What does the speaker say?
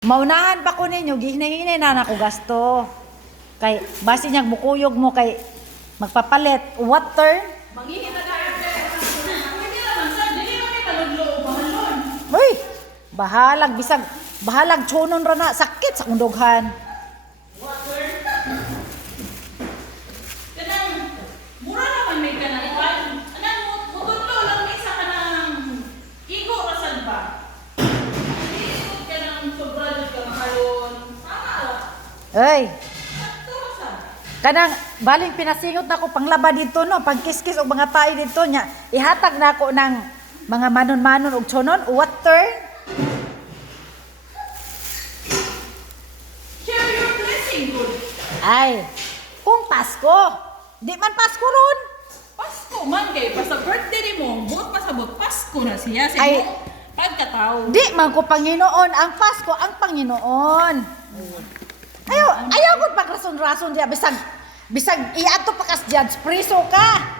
Maunahan pa ko ninyo, gihinahinay na nako gasto. Kay basi niyang bukuyog mo kay magpapalit water. Mangihi na tayo. Pwede naman sa dili man kay taludlo o bahalon. Uy, bahalag bisag bahalag tsunon ra na sakit sa kundughan. Water. Kanang mura naman may kanang iwan. Anang mutudlo lang may isa kanang igo ra sad ba? Iikot ka ng sobra jud ka mahalon. Sama ra. Ay, Sakto ra sad. kanang baling pinasingot na ko panglaba dito no, pangkiskis og mga tayo dito nya. Ihatag na ako ng mga manon-manon og tsunon, water. Share your blessing, good. Ay, kung Pasko, di man Pasko ron. Pasko man kay basta birthday mo, buot pasabot Pasko na siya sa Ay. imo pagkatao. Di man ko Panginoon, ang Pasko ang Panginoon. Ayaw ko pag rason-rason diya bisag iato pa kas judge, priso ka.